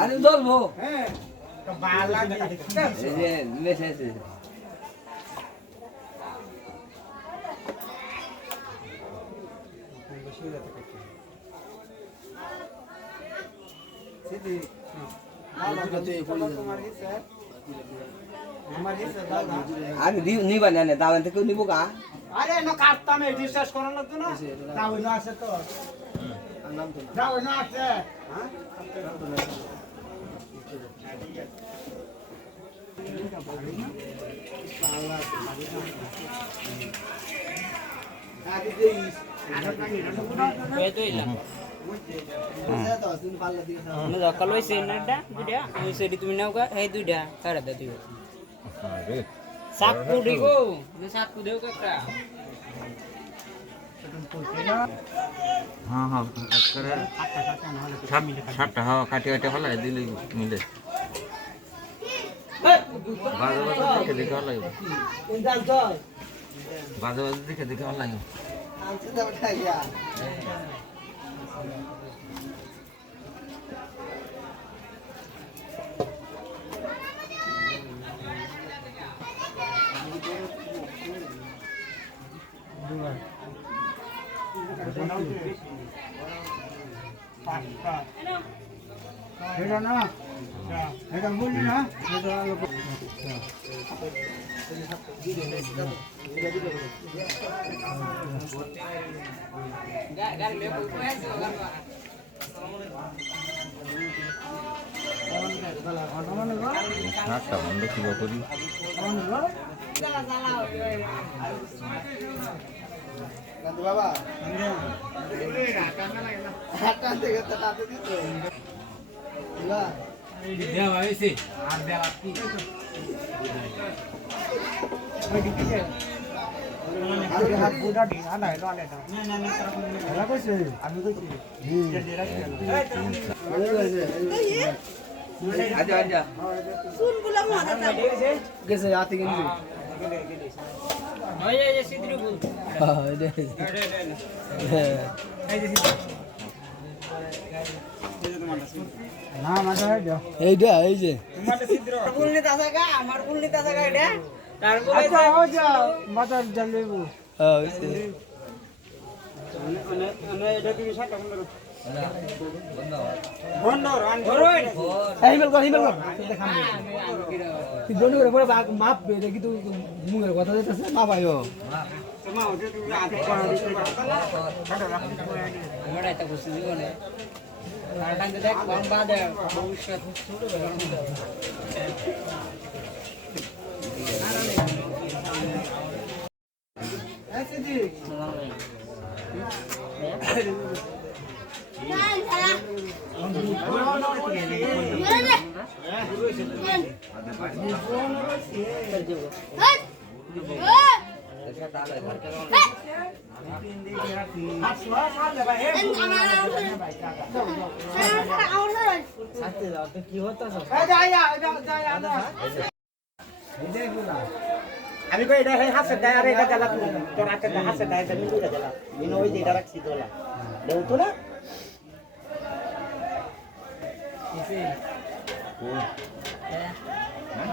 আমি ধরবো আমি নিবা না দাম থেকে নিবো কা আরে না কাটতাম এই রিসার্চ করার লাগতো না যাও না আছে তো যাও না আছে হ্যাঁ তুমি নাও এই দুইটা সাড়ে দা দিও সাকু দিগো সাকু দেও কাকা হ্যাঁ হ্যাঁ করে 7টা হ্যাঁ কাটি কাটি ভালো দিলে মিলে বাজে বাজে দেখে দেখে ভালো লাগবে বাজে বাজে দেখে দেখে ভালো লাগবে এটা না এটা বললি না হাতটা বন্ধ কিবা করি বাবা দেওয়া হয়েছে আর দেওয়া কি হাত বুড়া ঢি না না না না না কইছে আমি কইছি আচ্ছা আচ্ছা চুলগুলো মাথা গেছে হাতে কিন্তু ওই যে সিদ্রি বল হ্যাঁ এই যে সিদ্রি না মাথা দাও এইটা এই যে তোমারটা সিদ্র কুলনি তাসাগা আমার কুলনি তাসাগা এটা তারপরে আচ্ছা ও যা মাথা জ্বালেবো হ্যাঁ হইছে মানে এটা কি সাটা বন্ধ হিমেল কর তুই বন্ধ করে পরে মাপ দেখি তুই মুখের কথা দিতেছে মা ভাইও আমার এটা বসে জীবনে আর ডাঙ্গে দেখ কোন বাদে ভবিষ্যৎ ছোট আমি কই এটা হাসে দেয় আর এটা জ্বালা তোর হাতে হাসে দেয় তুমি কইটা জ্বালা মিনো ওই যে এটা রাখছি তোলা দেও তো না হ্যাঁ